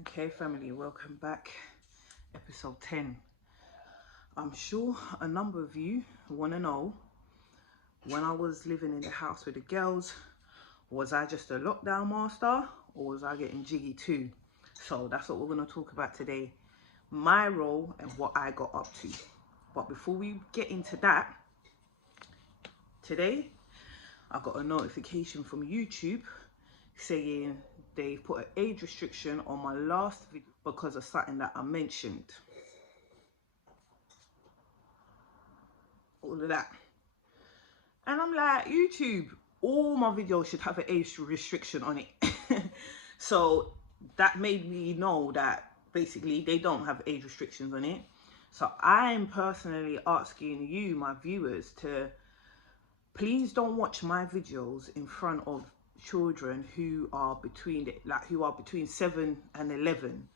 Okay, family, welcome back. Episode 10. I'm sure a number of you want to know, when I was living in the house with the girls, was I just a lockdown master or was I getting jiggy too? So that's what we're going to talk about today. My role and what I got up to. But before we get into that, today I got a notification from YouTube saying they've put an age restriction on my last video because of something that I mentioned. All of that. And I'm like, YouTube, all my videos should have an age restriction on it. So that made me know that basically they don't have age restrictions on it. So I'm personally asking you, my viewers, to please don't watch my videos in front of children who are between 7 and 11.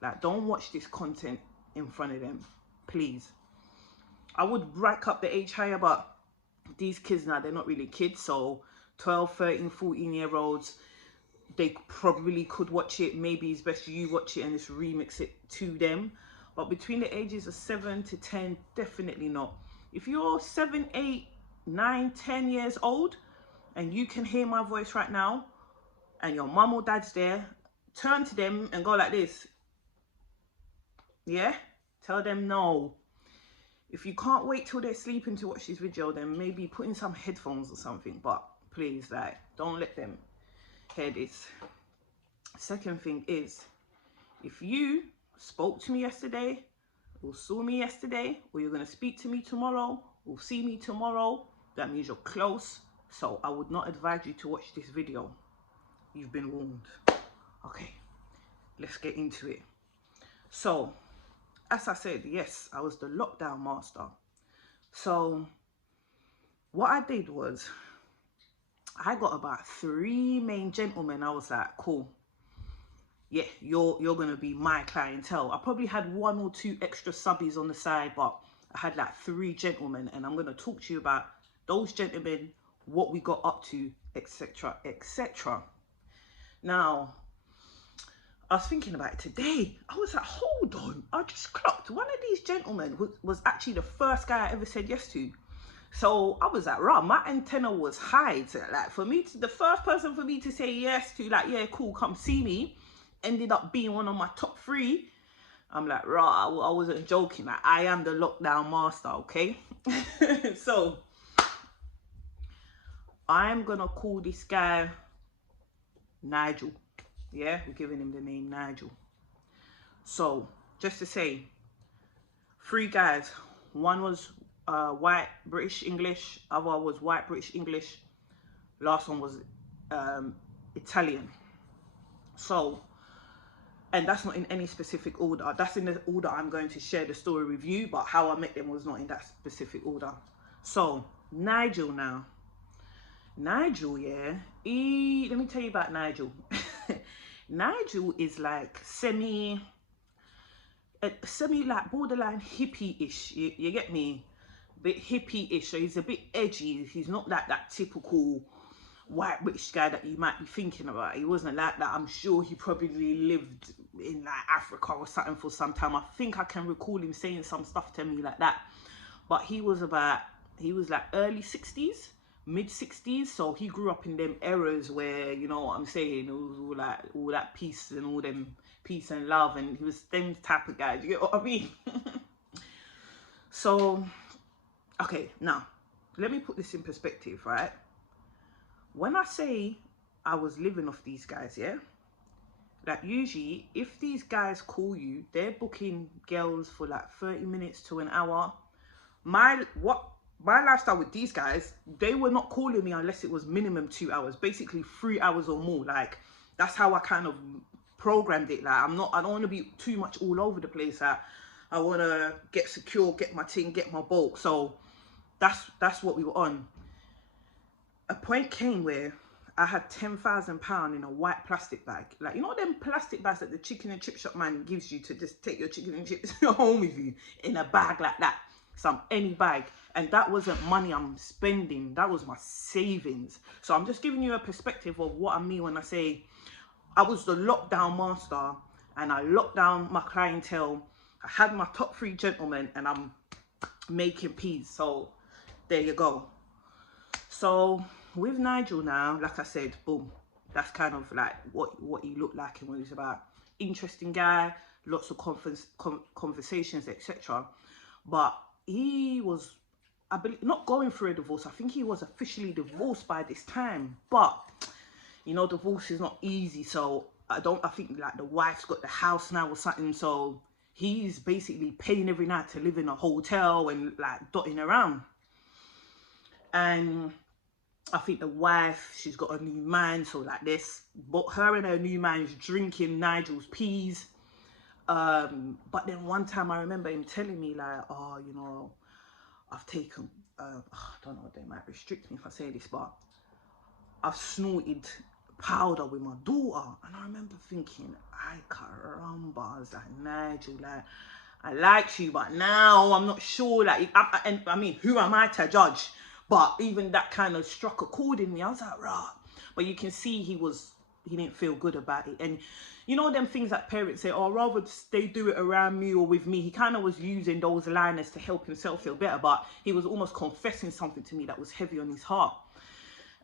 Like, don't watch this content in front of them, please. I would rack up the age higher, but these kids now, they're not really kids. So 12, 13, 14-year-olds, they probably could watch it. Maybe it's best you watch it and just remix it to them. But between the ages of 7 to 10, definitely not. If you're 7, 8, 9, 10 years old and you can hear my voice right now and your mum or dad's there, turn to them and go like this. Yeah? Tell them no. If you can't wait till they're sleeping to watch this video, then maybe put in some headphones or something. But please, like, don't let them hear this. Second thing is, if you spoke to me yesterday, or saw me yesterday, or you're going to speak to me tomorrow, or see me tomorrow, that means you're close. So I would not advise you to watch this video. You've been warned. Okay, let's get into it. So, as I said, yes, I was the lockdown master. So what I did was, I got about 3 main gentlemen. I was like, cool. Yeah, you're gonna be my clientele. I probably had 1 or 2 extra subbies on the side, but I had like 3 gentlemen, and I'm gonna talk to you about those gentlemen, what we got up to, etc., etc. Now, I was thinking about it today. I was like, hold on, I just clocked one of these gentlemen was actually the first guy I ever said yes to. So I was like, right, my antenna was high. So, like, for me the first person for me to say yes to, like, yeah, cool, come see me, ended up being one of my top 3. I'm like, right, I wasn't joking. Like, I am the lockdown master, okay? So I'm gonna call this guy Nigel. Yeah, we're giving him the name Nigel. So just to say, 3 guys. One was white British English, other was white British English, last one was Italian. So, and that's not in any specific order, that's in the order I'm going to share the story with you, but how I met them was not in that specific order. So Nigel now. Nigel, yeah, let me tell you about Nigel. Nigel is like semi like borderline hippie-ish, you get me? A bit hippie-ish. So he's a bit edgy. He's not like that typical white British guy that you might be thinking about. He wasn't like that. I'm sure he probably lived in like Africa or something for some time. I think I can recall him saying some stuff to me like that. But he was like early 60s, mid 60s. So he grew up in them eras where, you know what I'm saying, it was all that peace and all them peace and love, and he was them type of guys, you get what I mean? So, okay, now let me put this in perspective, right? When I say I was living off these guys, yeah, like usually if these guys call you, they're booking girls for like 30 minutes to an hour. My lifestyle with these guys, they were not calling me unless it was minimum 2 hours, basically 3 hours or more. Like, that's how I kind of programmed it. Like, I don't want to be too much all over the place. Like, I want to get secure, get my thing, get my bulk. So that's what we were on. A point came where I had £10,000 in a white plastic bag. Like, you know them plastic bags that the chicken and chip shop man gives you to just take your chicken and chips home with you, in a bag like that, any bag. And that wasn't money I'm spending, that was my savings. So I'm just giving you a perspective of what I mean when I say I was the lockdown master and I locked down my clientele. I had my top 3 gentlemen, and I'm making peas. So there you go. So with Nigel now, like I said, boom, that's kind of like what he looked like and what he was about. Interesting guy, lots of conversations, etc. But he was, I believe, not going through a divorce. I think he was officially divorced by this time. But you know, divorce is not easy. So I think like the wife's got the house now or something. So he's basically paying every night to live in a hotel and like dotting around. And I think the wife, she's got a new man. So like this, but her and her new man's drinking Nigel's peas. But then one time I remember him telling me like, oh, you know, I've taken, I don't know, they might restrict me if I say this, but I've snorted powder with my daughter. And I remember thinking, ay caramba, I was like, Nigel, like, I like you, but now I'm not sure. Like, I mean, who am I to judge? But even that kind of struck a chord in me. I was like, rah. But you can see he didn't feel good about it. And you know them things that parents say, oh, rather they do it around me or with me. He kind of was using those liners to help himself feel better, but he was almost confessing something to me that was heavy on his heart.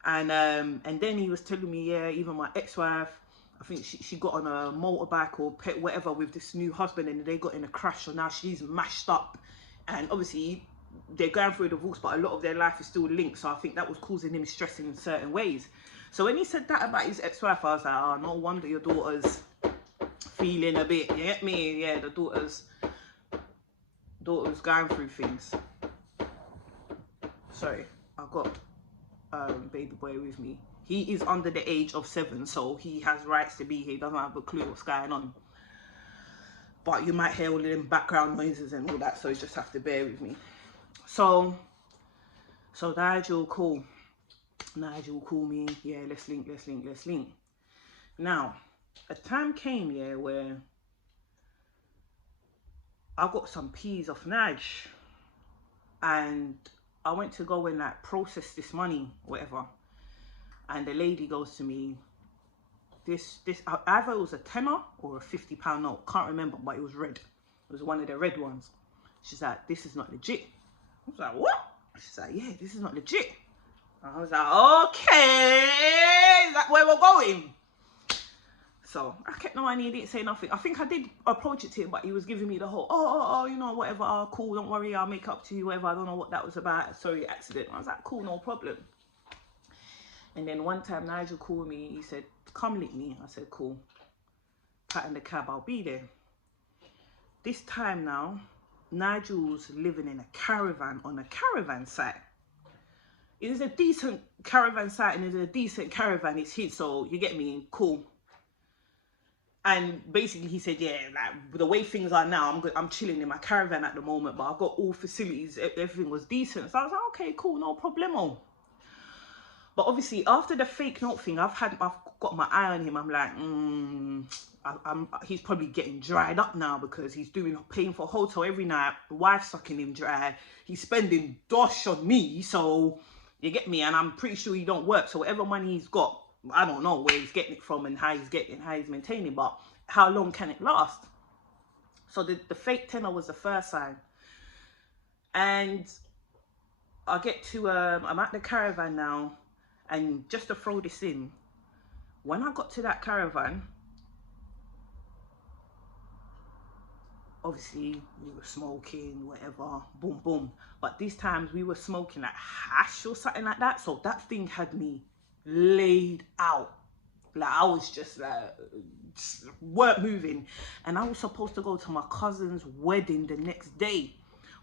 And then he was telling me, yeah, even my ex-wife, I think she got on a motorbike or pet whatever with this new husband, and they got in a crash, so now she's mashed up. And obviously they're going through a divorce, but a lot of their life is still linked, so I think that was causing him stress in certain ways. So when he said that about his ex-wife, I was like, oh, no wonder your daughter's feeling a bit, you get me? Yeah, the daughter's going through things. Sorry, I've got baby boy with me. He is under the age of 7, so he has rights to be here. He doesn't have a clue what's going on, but you might hear all of them background noises and all that, so you just have to bear with me. So Nigel call me, yeah, let's link. Now a time came, yeah, where I got some peas off Nige, and I went to go and like process this money, whatever. And the lady goes to me, this either it was a tenner or a £50 note, can't remember, but it was red. It was one of the red ones. She's like, this is not legit. I was like, what? She's like, yeah, this is not legit. And I was like, okay, is that where we're going? So I kept no money, didn't say nothing. I think I did approach it to him, but he was giving me the whole, oh, you know, whatever, oh, cool, don't worry, I'll make up to you, whatever. I don't know what that was about. Sorry, accident. I was like, cool, no problem. And then one time Nigel called me, he said, come lick me. I said, cool. Pat in the cab, I'll be there. This time now, Nigel's living in a caravan on a caravan site. It is a decent caravan site and it's a decent caravan, it's his, so you get me, cool. And basically he said, yeah, like the way things are now, I'm chilling in my caravan at the moment, but I've got all facilities, everything was decent. So I was like, okay, cool, no problemo. But obviously after the fake note thing, I've got my eye on him. I'm like, he's probably getting dried up now because he's paying for hotel every night. The wife's sucking him dry. He's spending dosh on me, so you get me. And I'm pretty sure he don't work. So whatever money he's got, I don't know where he's getting it from and how he's maintaining. But how long can it last? So the fake tenner was the first sign. And I get to I'm at the caravan now. And just to throw this in, when I got to that caravan, obviously we were smoking, whatever, boom, boom. But these times we were smoking like hash or something like that. So that thing had me laid out. Like I was just like, weren't moving. And I was supposed to go to my cousin's wedding the next day.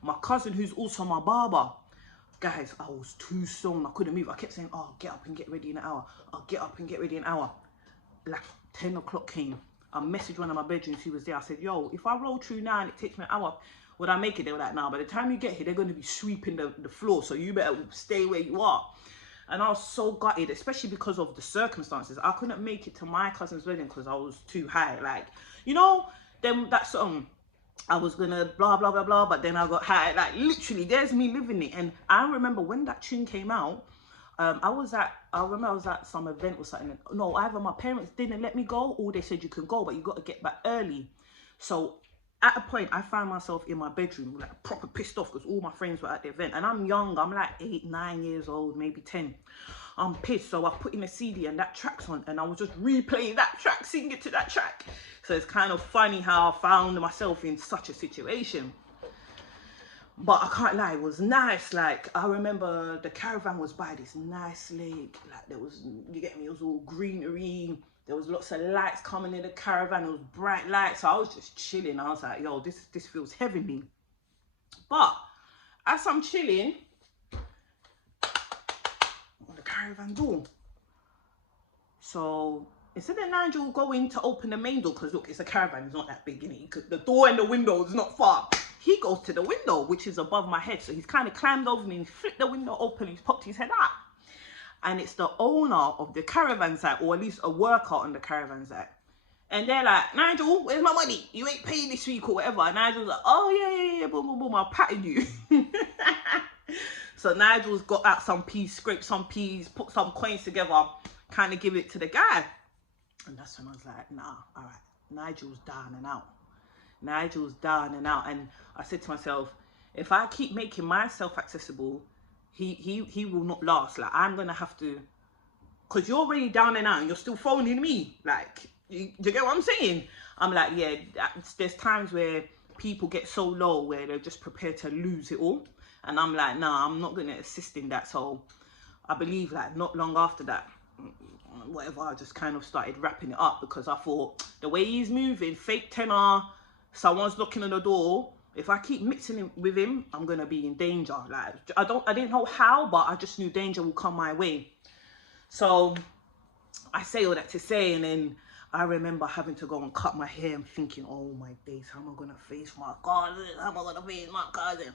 My cousin, who's also my barber. Guys, I was too stoned. I couldn't move. I kept saying, oh, I'll get up and get ready in an hour. I'll get up and get ready in an hour. Like 10 o'clock came. I messaged one of my bedrooms who was there. I said, yo, if I roll through now and it takes me an hour, would I make it? They were like, nah, by the time you get here, they're going to be sweeping the floor. So you better stay where you are. And I was so gutted, especially because of the circumstances. I couldn't make it to my cousin's wedding because I was too high. Like, you know, that song, I was gonna blah, blah, blah, blah, but then I got high. Like, literally, there's me living it. And I remember when that tune came out, I remember I was at some event or something. No, either my parents didn't let me go, or they said you can go, but you got to get back early. So at a point, I found myself in my bedroom, like proper pissed off because all my friends were at the event, and I'm young. I'm like 8, 9 years old, maybe 10. I'm pissed, so I put in a CD and that track's on, and I was just replaying that track, singing to that track. So it's kind of funny how I found myself in such a situation. But I can't lie, it was nice. Like, I remember the caravan was by this nice lake. Like, there was, you get me, it was all greenery. There was lots of lights coming in the caravan. It was bright lights. So I was just chilling. I was like, yo, this feels heavenly. But as I'm chilling on the caravan door, so instead of Nigel going to open the main door, because look, it's a caravan, it's not that big, innit? The door and the window is not far. He goes to the window, which is above my head. So he's kind of climbed over me and flipped the window open. He's popped his head out. And it's the owner of the caravan site, or at least a worker on the caravan site. And they're like, Nigel, where's my money? You ain't paying this week or whatever. And Nigel's like, oh, yeah, boom, boom, boom, I'll pattern you. So Nigel's got out some peas, scraped some peas, put some coins together, kind of give it to the guy. And that's when I was like, nah, all right, Nigel's down and out. Nigel's down and out. And I said to myself, if I keep making myself accessible, he will not last. Like, I'm gonna have to, because you're already down and out and you're still phoning me. Like, you get what I'm saying? I'm like, yeah, there's times where people get so low where they're just prepared to lose it all. And I'm like, nah, I'm not gonna assist in that. So I believe, like, not long after that, whatever, I just kind of started wrapping it up, because I thought the way he's moving, fake tenor, someone's knocking on the door. If I keep mixing with him, I'm gonna be in danger. Like, I didn't know how, but I just knew danger will come my way. So I say all that to say, and then I remember having to go and cut my hair and thinking, oh my days, how am I gonna face my cousin? How am I gonna face my cousin?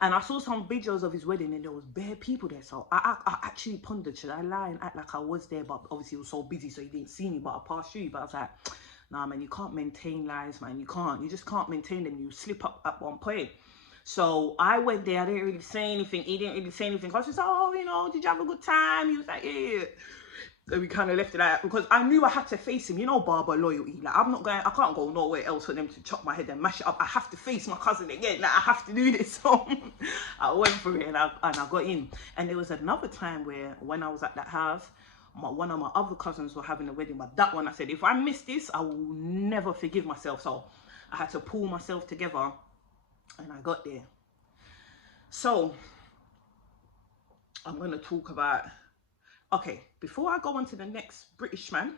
And I saw some videos of his wedding and there was bare people there. So I actually pondered, should I lie and act like I was there? But obviously he was so busy, so he didn't see me, but I passed through. But I was like, nah, man, you can't maintain lies, man. You just can't maintain them. You slip up at one point. So I went there. I didn't really say anything. He didn't really say anything. I was just, oh, you know, did you have a good time? He was like, yeah. So we kind of left it like that, because I knew I had to face him. You know, barber loyalty. Like, I can't go nowhere else for them to chop my head and mash it up. I have to face my cousin again. Like, I have to do this. So I went for it and I got in. And there was another time where, when I was at that house, one of my other cousins were having a wedding, but that one I said, if I miss this, I will never forgive myself. So I had to pull myself together and I got there. So I'm going to talk about, okay, before I go on to the next British man,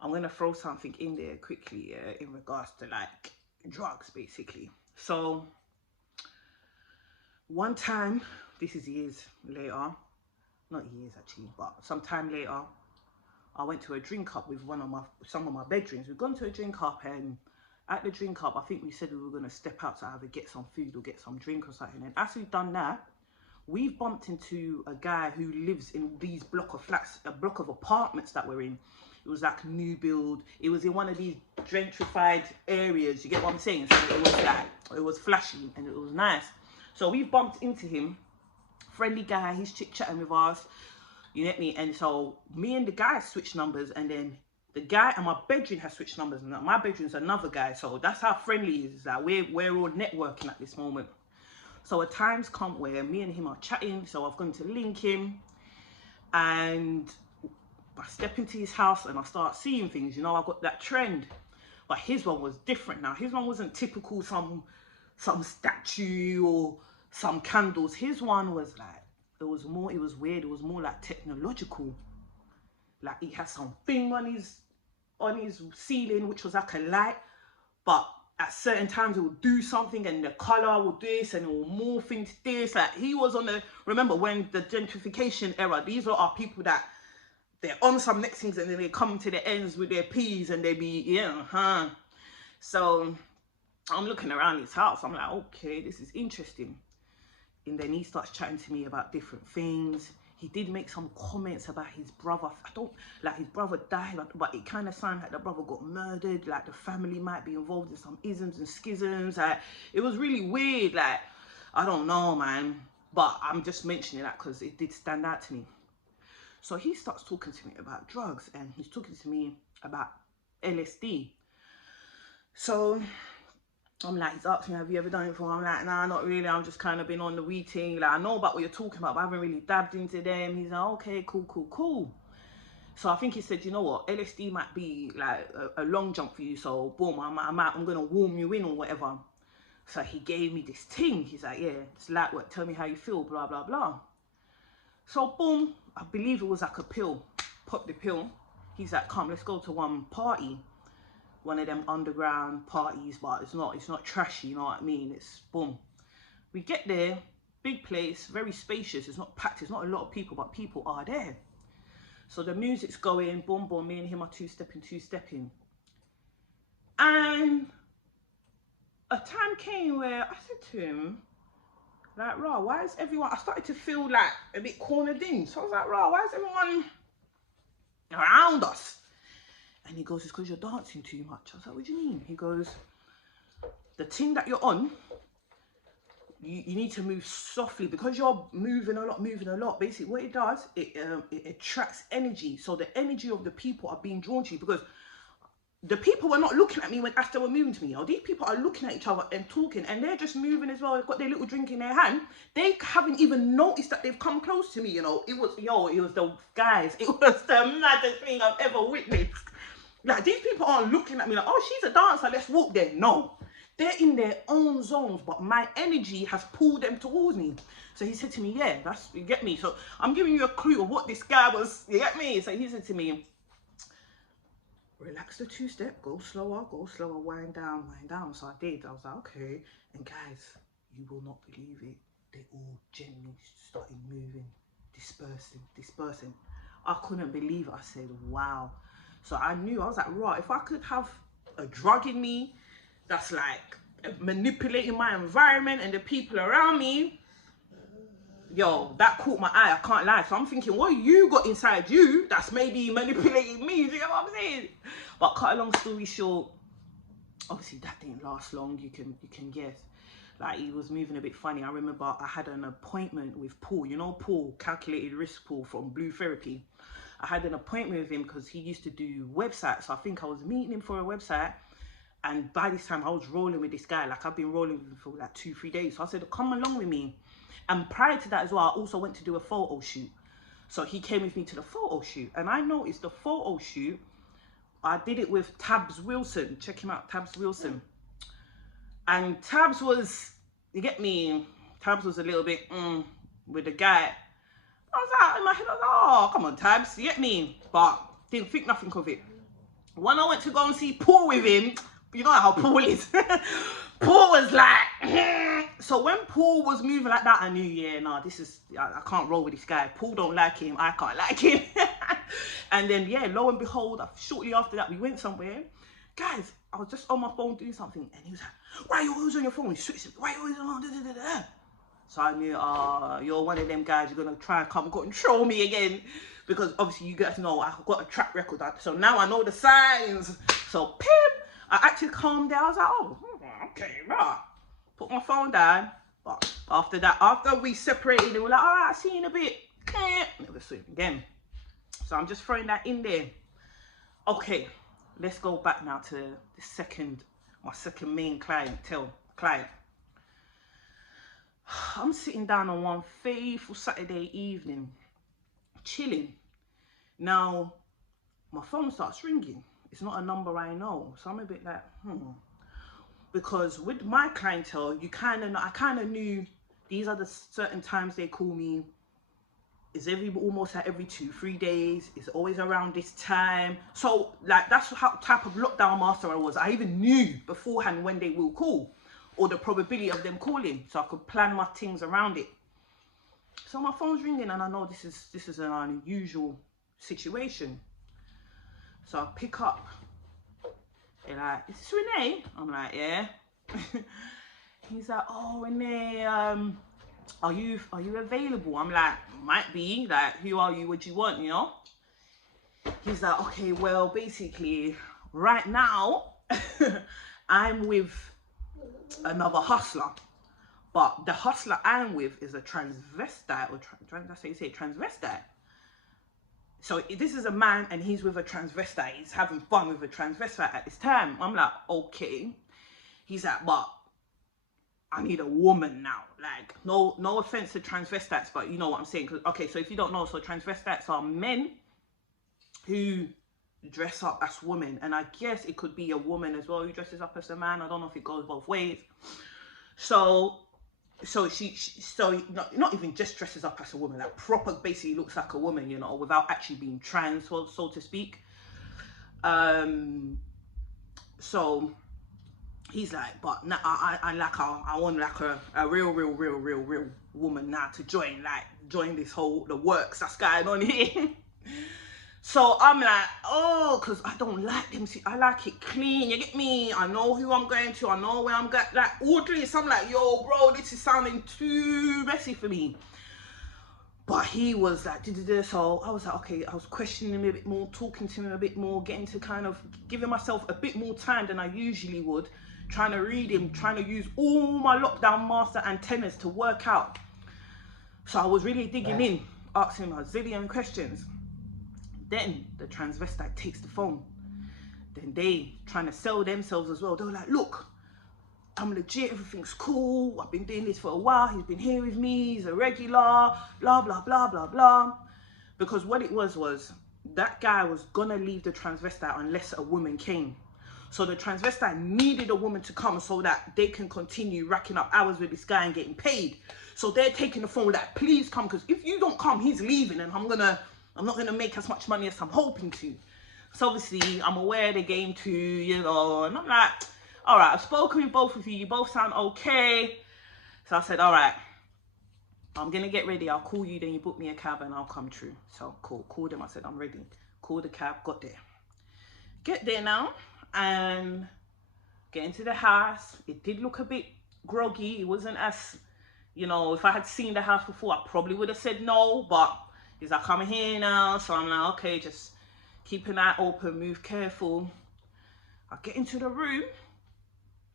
I'm going to throw something in there quickly in regards to, like, drugs, basically. So one time, this is years later, not years actually, but sometime later, I went to a drink up with some of my bedrooms. We've gone to a drink up, and at the drink up, I think we said we were going to step out to either get some food or get some drink or something. And as we've done that, we've bumped into a guy who lives in these block of flats, a block of apartments that we're in. It was like new build. It was in one of these gentrified areas. You get what I'm saying? So it was like, it was flashy and it was nice. So we've bumped into him. Friendly guy, he's chit-chatting with us, you get me? And so me and the guy switched numbers, and then the guy and my bedroom has switched numbers, and my bedroom's another guy. So that's how friendly he is. Like, we're all networking at this moment. So a time's come where me and him are chatting, so I've gone to link him, and I step into his house and I start seeing things. You know, I got that trend, but his one was different. Now his one wasn't typical, some statue or some candles. His one was like, it was weird. It was more like technological. Like, he had something on his ceiling, which was like a light, but at certain times it would do something, and the color would do this, and it will morph into this. Like, he was on the, remember when the gentrification era, these are people that they're on some next things and then they come to the ends with their peas and they be, yeah, So I'm looking around his house. I'm like, okay, this is interesting. And then he starts chatting to me about different things. He did make some comments about his brother. His brother died, but it kind of sounded like the brother got murdered. Like, the family might be involved in some isms and schisms. Like, it was really weird. Like, I don't know, man. But I'm just mentioning that because it did stand out to me. So he starts talking to me about drugs, and he's talking to me about LSD. So I'm like, he's asking me, have you ever done it before? I'm like, nah, not really. I've just kind of been on the weed thing. Like, I know about what you're talking about, but I haven't really dabbed into them. He's like, okay, cool, cool, cool. So I think he said, you know what, LSD might be like a long jump for you. So boom, I'm going to warm you in or whatever. So he gave me this thing. He's like, yeah, it's light work. Tell me how you feel, blah, blah, blah. So boom, I believe it was like a pill. Pop the pill. He's like, come, let's go to one party. One of them underground parties, but it's not trashy, you know what I mean? It's boom. We get there, big place, very spacious. It's not packed, it's not a lot of people, but people are there. So the music's going, boom, boom, me and him are two-stepping. And a time came where I said to him, like, rah, why is everyone, I started to feel like a bit cornered in. So I was like, rah, why is everyone around us? And he goes, it's because you're dancing too much. I was like, what do you mean? He goes, the thing that you're on, you need to move softly because you're moving a lot. Basically, what it does, it attracts energy. So the energy of the people are being drawn to you, because the people were not looking at me as they were moving to me. These people are looking at each other and talking, and they're just moving as well. They've got their little drink in their hand. They haven't even noticed that they've come close to me, you know. It was the guys. It was the maddest thing I've ever witnessed. Like, these people aren't looking at me like, oh, she's a dancer, let's walk there. No. They're in their own zones, but my energy has pulled them towards me. So he said to me, yeah, you get me? So I'm giving you a clue of what this guy was, you get me? So he said to me, relax the two-step, go slower, wind down. So I did. I was like, okay. And guys, you will not believe it. They all gently started moving, dispersing. I couldn't believe it. I said, wow. So I knew, I was like, right, if I could have a drug in me that's like manipulating my environment and the people around me, yo, that caught my eye, I can't lie. So I'm thinking, what you got inside you that's maybe manipulating me? Do you know what I'm saying? But cut a long story short, obviously that didn't last long. You can guess. Like, he was moving a bit funny. I remember I had an appointment with Paul. You know Paul, calculated risk Paul from Blue Therapy. I had an appointment with him because he used to do websites. So I think I was meeting him for a website. And by this time, I was rolling with this guy. Like, I've been rolling with him for like 2-3 days. So I said, come along with me. And prior to that as well, I also went to do a photo shoot. So he came with me to the photo shoot. And I noticed the photo shoot, I did it with Tabs Wilson. Check him out, Tabs Wilson. And Tabs was, you get me? Tabs was a little bit with the guy. I was like, in my head, I was like, oh, come on, Tabs, you get me? But didn't think nothing of it. When I went to go and see Paul with him, you know how Paul is. Paul was like, so when Paul was moving like that, I knew, yeah, nah, I can't roll with this guy. Paul don't like him, I can't like him. And then, yeah, lo and behold, shortly after that, we went somewhere. Guys, I was just on my phone doing something, and he was like, why are you always on your phone? He switched it, why are you always on, da, da, da, da. So I knew, you're one of them guys, you're going to try and come control me again. Because obviously you guys know I've got a track record. So now I know the signs. So, pim, I actually calmed down. I was like, oh, okay, right. Put my phone down. But after that, after we separated, they were like, all right, see you in a bit. Never saw him again. So I'm just throwing that in there. Okay, let's go back now to my second main client. I'm sitting down on one faithful Saturday evening, chilling. Now, my phone starts ringing. It's not a number I know. So I'm a bit like, Because with my clientele, I kind of knew these are the certain times they call me. It's almost like every 2-3 days. It's always around this time. So, like, that's how type of lockdown master I was. I even knew beforehand when they will call, or the probability of them calling, so I could plan my things around it. So my phone's ringing, and I know this is an unusual situation. So I pick up. They're like, is this Renee? I'm like, yeah. He's like, oh, Renee, are you available? I'm like, might be. Like, who are you? What do you want? You know? He's like, okay, well, basically, right now, I'm with another hustler. But the hustler I'm with is a transvestite, or that's how you say it, transvestite. So this is a man and he's with a transvestite. He's having fun with a transvestite at this time. I'm like, okay. He's like, but I need a woman now. Like, no offense to transvestites, but you know what I'm saying. Okay, so if you don't know, so transvestites are men who dress up as women. And I guess it could be a woman as well who dresses up as a man. I don't know if it goes both ways. So she not even just dresses up as a woman, like proper basically looks like a woman, you know, without actually being trans, so to speak. So he's like, but now I want like a real woman now to join this whole the works that's going on here. So I'm like, oh, because I don't like them. See, I like it clean, you get me? I know who I'm going to, I know where I'm going. Like, orderly, so I'm like, yo, bro, this is sounding too messy for me. But he was like, so I was like, okay, I was questioning him a bit more, talking to him a bit more, getting to kind of giving myself a bit more time than I usually would, trying to read him, trying to use all my lockdown master antennas to work out. So I was really digging in, asking him a zillion questions. Then the transvestite takes the phone. Then they trying to sell themselves as well. They were like, look, I'm legit, everything's cool. I've been doing this for a while. He's been here with me. He's a regular, blah, blah, blah, blah, blah. Because what it was that guy was gonna leave the transvestite unless a woman came. So the transvestite needed a woman to come so that they can continue racking up hours with this guy and getting paid. So they're taking the phone like, please come, because if you don't come, he's leaving and I'm not gonna make as much money as I'm hoping to. So obviously I'm aware of the game too, you know, and I'm like, all right, I've spoken with both of you. You both sound okay. So I said, all right, I'm gonna get ready. I'll call you, then you book me a cab and I'll come through. So cool, called them. I said, I'm ready. Called the cab, got there. Get there now and get into the house. It did look a bit groggy. It wasn't as, you know, if I had seen the house before, I probably would have said no, but he's like, I'm here now. So I'm like, okay, just keep an eye open, move careful. I get into the room.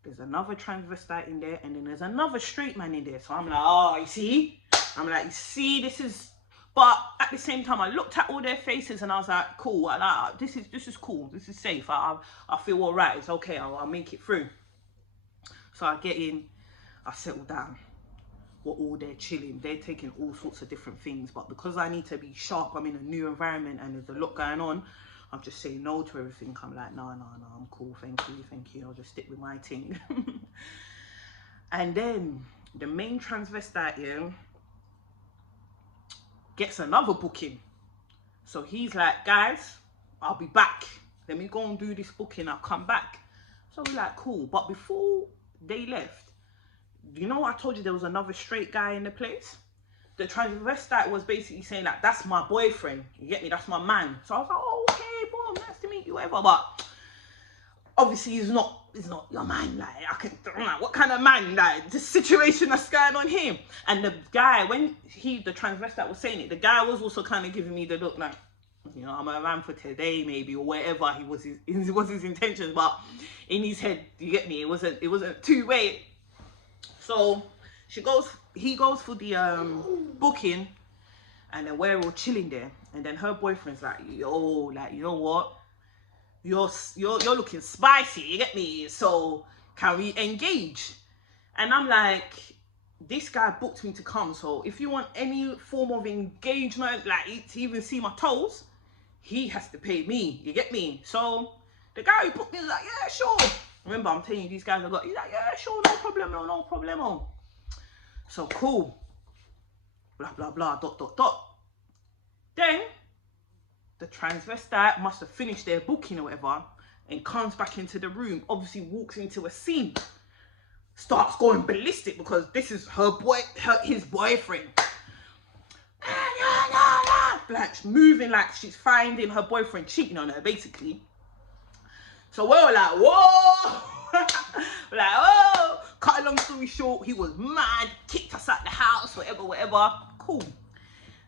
There's another transvestite in there, and then there's another straight man in there. So I'm like, oh, you see? I'm like, you see, this is... But at the same time, I looked at all their faces and I was like, cool, this is cool. This is safe. I feel all right. It's okay. I'll make it through. So I get in. I settle down. We're all there chilling. They're taking all sorts of different things. But because I need to be sharp, I'm in a new environment and there's a lot going on, I'm just saying no to everything. I'm like, no, I'm cool. Thank you. I'll just stick with my thing. And then the main transvestite, yeah, gets another booking. So he's like, guys, I'll be back. Let me go and do this booking. I'll come back. So we're like, cool. But before they left, you know, I told you there was another straight guy in the place. The transvestite was basically saying like, that's my boyfriend. You get me? That's my man. So I was like, oh, okay, boom, nice to meet you, whatever. But obviously he's not your man. Like, I'm like, what kind of man? Like, this situation that's going on here. And the guy, when the transvestite was saying it, the guy was also kind of giving me the look like, you know, I'm a man for today, maybe, or whatever was his intentions. But in his head, you get me? It wasn't two-way. So he goes for the booking, and then we're all chilling there, and then her boyfriend's like, yo, like, you know what? You're looking spicy, you get me? So can we engage? And I'm like, this guy booked me to come, so if you want any form of engagement, like to even see my toes, he has to pay me, you get me? So the guy who booked me is like, yeah, sure. Remember, I'm telling you, these guys he's like, yeah, sure, no problemo. So cool. Blah, blah, blah, ... Then the transvestite must have finished their booking or whatever and comes back into the room, obviously walks into a scene, starts going ballistic because this is his boyfriend. Like, moving like she's finding her boyfriend cheating on her, basically. So we're all like, whoa! We're like, oh! Cut a long story short, he was mad, kicked us out the house, whatever. Cool.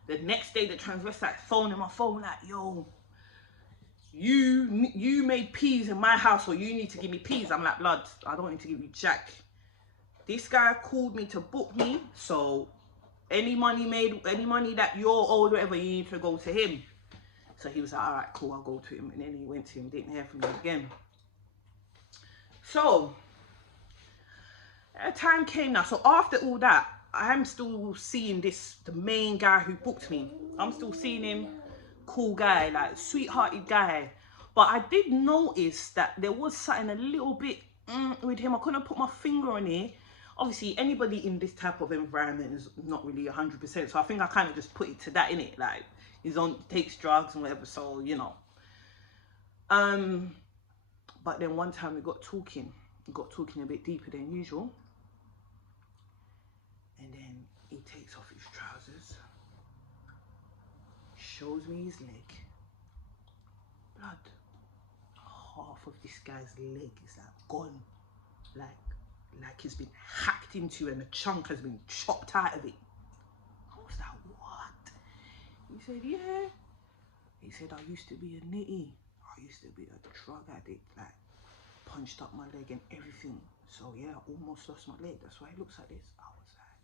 The next day, the transvestite phoned in my phone like, yo, you made peas in my house, or you need to give me peas. I'm like, blood, I don't need to give you jack. this guy called me to book me, so any money that you're owed, whatever, you need to go to him. So he was like, all right, cool, I'll go to him. And then he went to him, didn't hear from him again. So a time came now. So after all that, I'm still seeing the main guy who booked me. I'm still seeing him, cool guy, like sweethearted guy. But I did notice that there was something a little bit with him. I couldn't put my finger on it. Obviously, anybody in this type of environment is not really 100%. So I think I kind of just put it to that, innit? Like, takes drugs and whatever, so, you know. But then one time we got talking a bit deeper than usual. And then he takes off his trousers, shows me his leg. Blood. Half of this guy's leg is like gone. Like it's been hacked into and a chunk has been chopped out of it. I was like, what? He said, yeah. He said, I used to be a nitty. I used to be a drug addict, like punched up my leg and everything. So yeah, I almost lost my leg. That's why it looks like this. I was like,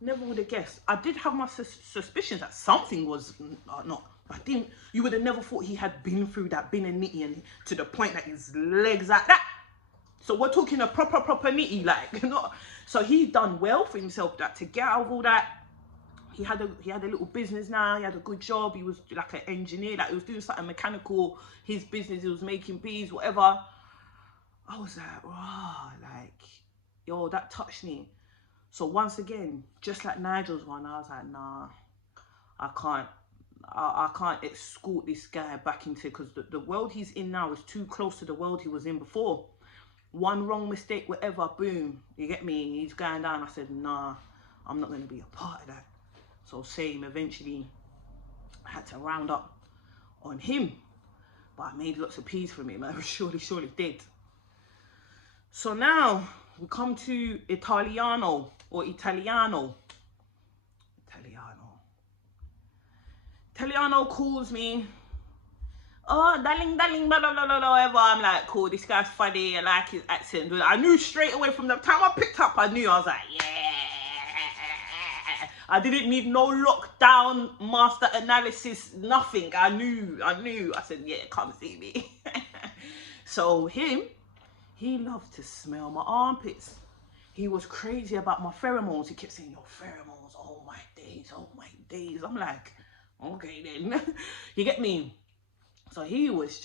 never would have guessed. I did have my suspicions that something was not. I didn't. You would have never thought he had been through that, been a nitty, and to the point that his legs like that. So we're talking a proper nitty, like, not. So he's done well for himself, that to get out of all that. He had a little business now. He had a good job. He was like an engineer. Like, he was doing something mechanical. His business, he was making bees, whatever. I was like, wow, like, yo, that touched me. So once again, just like Nigel's one, I was like, nah, I can't escort this guy back into, because the world he's in now is too close to the world he was in before. One wrong mistake, whatever, boom, you get me? He's going down. I said, nah, I'm not going to be a part of that. So same, eventually I had to round up on him, but I made lots of peace from him. I surely did. So now we come to Italiano or Italiano. Italiano calls me. Oh, darling, blah, blah, blah, blah, whatever. I'm like, cool, this guy's funny. I like his accent. I knew straight away from the time I picked up, I was like, yeah. I didn't need no lockdown, master analysis, nothing. I knew. I said, yeah, come see me. So he loved to smell my armpits. He was crazy about my pheromones. He kept saying, your pheromones, oh my days. I'm like, okay then. You get me? So he was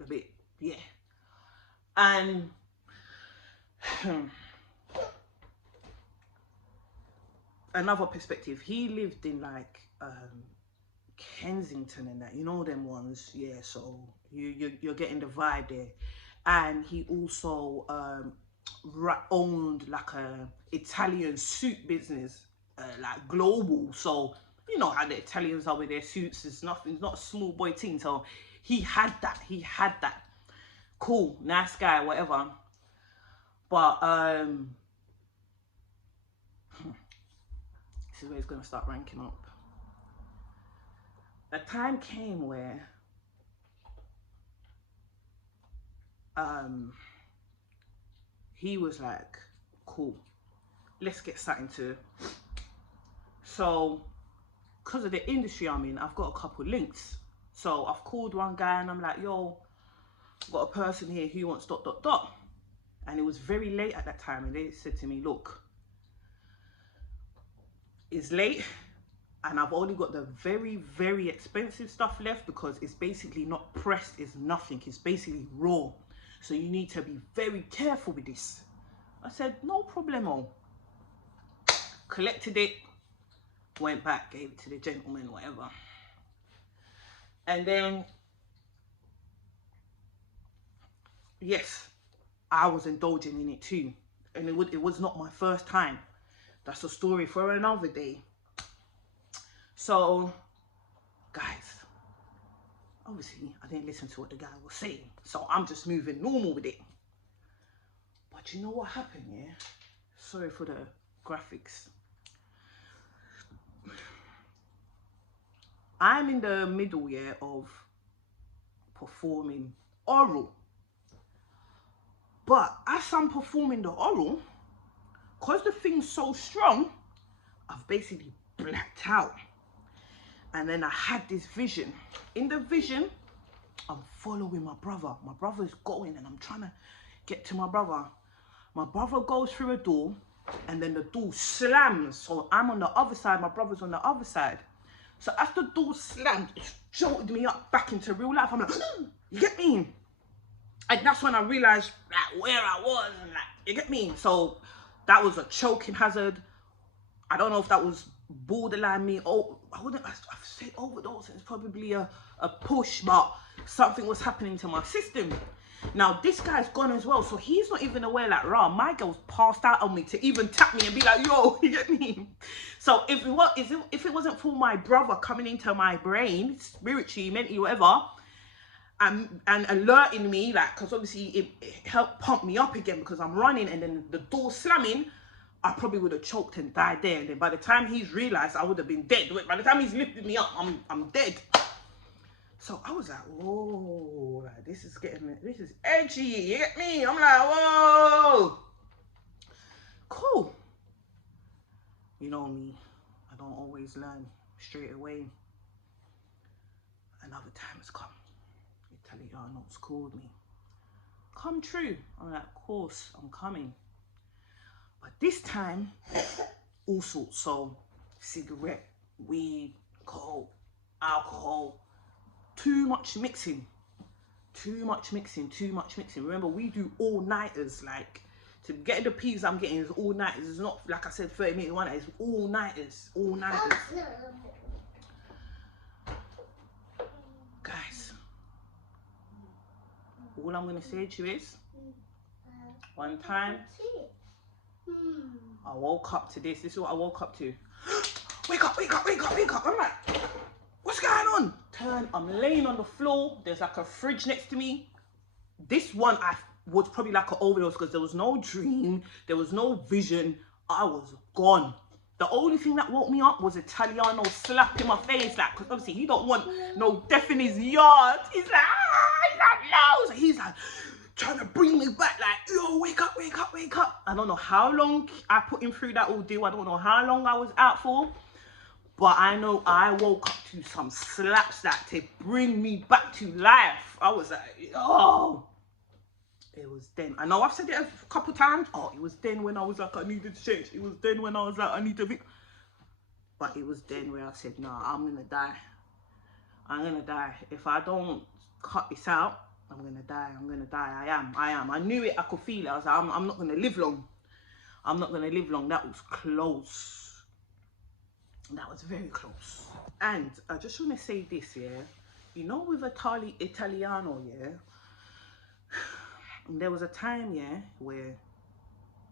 a bit, yeah. And another perspective, he lived in like Kensington and that, you know them ones, yeah. So you're getting the vibe there. And he also owned like a Italian suit business, like global. So you know how the Italians are with their suits. It's not a small boy thing. So he had that. Cool, nice guy, whatever. But this is where it's gonna start ranking up. A time came where he was like, cool, let's get something to. So because of the industry I'm in, I've got a couple links. So I've called one guy and I'm like, yo, I've got a person here who wants ... And it was very late at that time, and they said to me, look, it's late and I've only got the very expensive stuff left, because it's basically not pressed, it's nothing, it's basically raw. So you need to be very careful with this. I said, no problemo. Collected it, went back, gave it to the gentleman, whatever. And then, yes, I was indulging in it too. And it was not my first time. That's a story for another day. So, guys, obviously I didn't listen to what the guy was saying. So I'm just moving normal with it. But you know what happened, yeah? Sorry for the graphics. I'm in the middle, of performing oral. But as I'm performing the oral, because the thing's so strong, I've basically blacked out. And then I had this vision. In the vision, I'm following my brother. My brother's going and I'm trying to get to my brother. My brother goes through a door and then the door slams. So I'm on the other side, my brother's on the other side. So as the door slammed, it jolted me up back into real life. I'm like, you get me? And that's when I realized like where I was and like, you get me? So that was a choking hazard. I don't know if that was borderline me. Oh, I've said overdose. It's probably a push, but something was happening to my system. Now this guy's gone as well, so he's not even aware. Like, rah, my girl's passed out on me to even tap me and be like, yo, you get me? So if it wasn't for my brother coming into my brain, spiritually, mentally, whatever, and alerting me, like, because obviously it helped pump me up again because I'm running, and then the door slamming, I probably would have choked and died there. And then by the time he's realized, I would have been dead. By the time he's lifted me up, I'm dead. So I was like, whoa, like, this is edgy, you get me? I'm like, whoa. Cool. You know me, I don't always learn straight away. Another time has come. Italiano's called me. Come true. I'm like, of course, I'm coming. But this time, all sorts. So, cigarette, weed, coke, alcohol, too much mixing. Remember, we do all-nighters. Like, to get the peas I'm getting is all-nighters. It's not, like I said, 30-minute one. It's all-nighters. Guys, all I'm going to say to you is, one time, I woke up to this. This is what I woke up to. Wake up. I'm like, what's going on? I'm laying on the floor. There's like a fridge next to me. This one was probably like an overdose because there was no dream. There was no vision. I was gone. The only thing that woke me up was Italiano slapping my face. Like, because obviously he don't want no death in his yard. He's like, no. So he's like, trying to bring me back, like, yo, wake up. I don't know how long I put him through that ordeal. I don't know how long I was out for. But I know I woke up to some slaps that to bring me back to life. I was like, oh. It was then. I know I've said it a couple times. Oh, it was then when I was like, I needed to change. It was then when I was like, I need to be. But it was then where I said, nah, I'm going to die. If I don't cut this out, I'm going to die. I am. I knew it. I could feel it. I was like, I'm not going to live long. That was close. That was very close. And I just want to say this, yeah. You know, with Italiano, yeah. And there was a time, yeah, where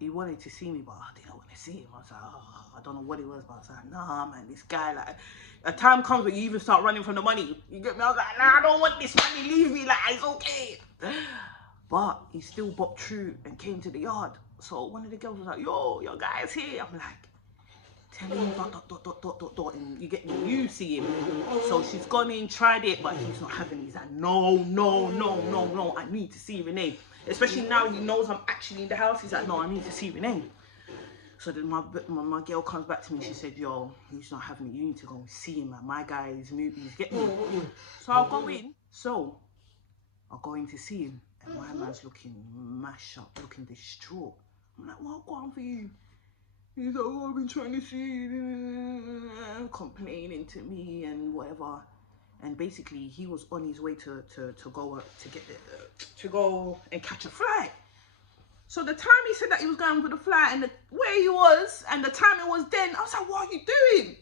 he wanted to see me, but I didn't want to see him. I was like, oh, I don't know what it was, but I was like, nah, man, this guy, like, a time comes where you even start running from the money. You get me? I was like, nah, I don't want this money, leave me, like, it's okay. But he still bopped through and came to the yard. So one of the girls was like, yo, your guy's here. I'm like, tell him, ... and you get me, you see him. So she's gone in, tried it, but he's not having it. He's like, no, I need to see Renee. Especially now he knows I'm actually in the house. He's like, no, I need to see Renee. So then my girl comes back to me. She said, yo, he's not having it. You need to go and see him, man. My guy is moving. He's getting me. So I'll go in. So I'll go in to see him. And my man's looking mashed up, looking distraught. I'm like, what's going on for you? He's like, oh, I've been trying to see you, complaining to me and whatever. And basically, he was on his way to go and catch a flight. So the time he said that he was going for the flight and where he was and the time it was then, I was like, what are you doing?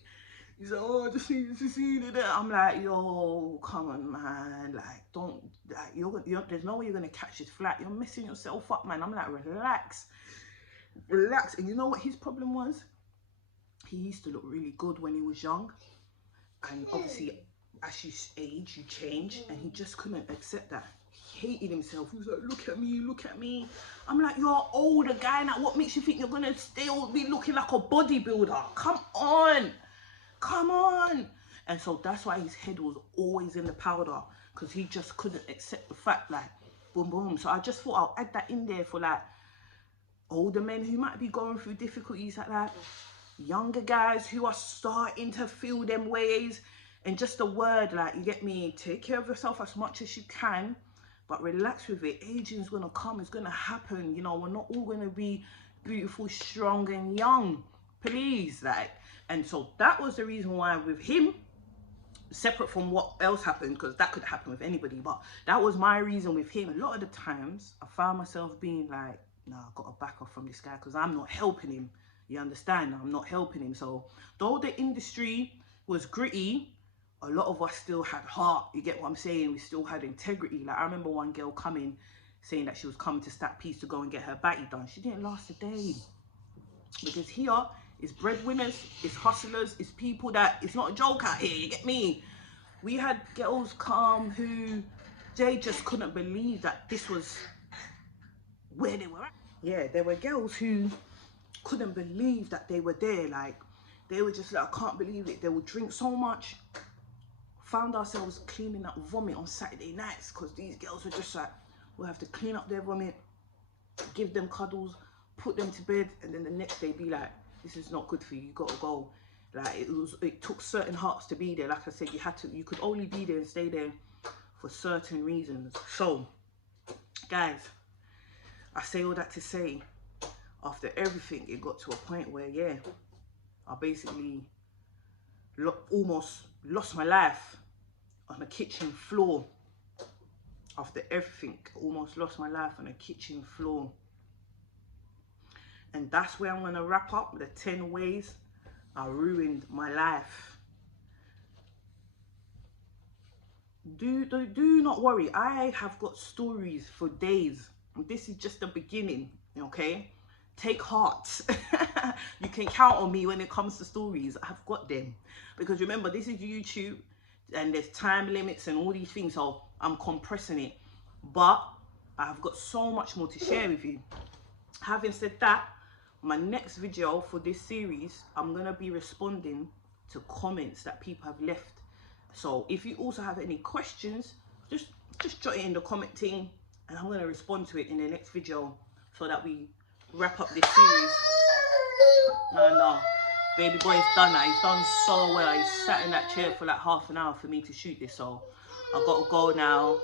He's like, oh, I just need to see you. I'm like, yo, come on, man. Like, don't, like, there's no way you're going to catch this flight. You're messing yourself up, man. I'm like, relax. And you know what his problem was? He used to look really good when he was young. And obviously, as you age, you change. And he just couldn't accept that. He hated himself. He was like, look at me. I'm like, you're an older guy now. What makes you think you're going to still be looking like a bodybuilder? Come on. And so that's why his head was always in the powder. Because he just couldn't accept the fact, like, boom, boom. So I just thought I'll add that in there for like older men who might be going through difficulties like that, younger guys who are starting to feel them ways. And just a word, like, you get me, take care of yourself as much as you can, but relax with it. Aging's gonna come, it's gonna happen. You know, we're not all gonna be beautiful, strong and young, please. Like, and so that was the reason why with him, separate from what else happened, because that could happen with anybody, but that was my reason with him. A lot of the times I found myself being like, nah, I've got to back off from this guy because I'm not helping him. You understand? I'm not helping him. So though the industry was gritty, a lot of us still had heart. You get what I'm saying? We still had integrity. Like, I remember one girl coming saying that she was coming to Stat Peace to go and get her batty done. She didn't last a day, because here is breadwinners, it's hustlers, it's people that, it's not a joke out here, you get me? We had girls come who, they just couldn't believe that this was where they were at. Yeah, there were girls who couldn't believe that they were there. Like, they were just like, I can't believe it. They would drink so much, found ourselves cleaning up vomit on Saturday nights, because these girls were just like, we'll have to clean up their vomit, give them cuddles, put them to bed, and then the next day be like, this is not good for you, you gotta go. Like, it took certain hearts to be there. Like I said, you could only be there and stay there for certain reasons. So guys, I say all that to say, after everything, it got to a point where, yeah, I basically almost lost my life on the kitchen floor. After everything, almost lost my life on the kitchen floor. And that's where I'm going to wrap up the 10 ways I ruined my life. Do not worry. I have got stories for days. This is just the beginning, okay? Take heart. You can count on me when it comes to stories. I've got them. Because remember, this is YouTube and there's time limits and all these things. So I'm compressing it. But I've got so much more to share with you. Having said that, my next video for this series, I'm going to be responding to comments that people have left. So if you also have any questions, just jot it in the comment thing, and I'm going to respond to it in the next video so that we wrap up this series. No, baby boy is done now. He's done so well. He's sat in that chair for like half an hour for me to shoot this. So I've got to go now.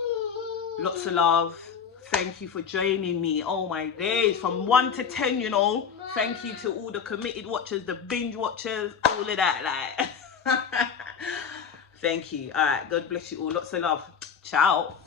Lots of love. Thank you for joining me. Oh my days, from 1 to 10, you know. Thank you to all the committed watchers, the binge watchers, all of that. Like, thank you. All right, God bless you all. Lots of love. Ciao.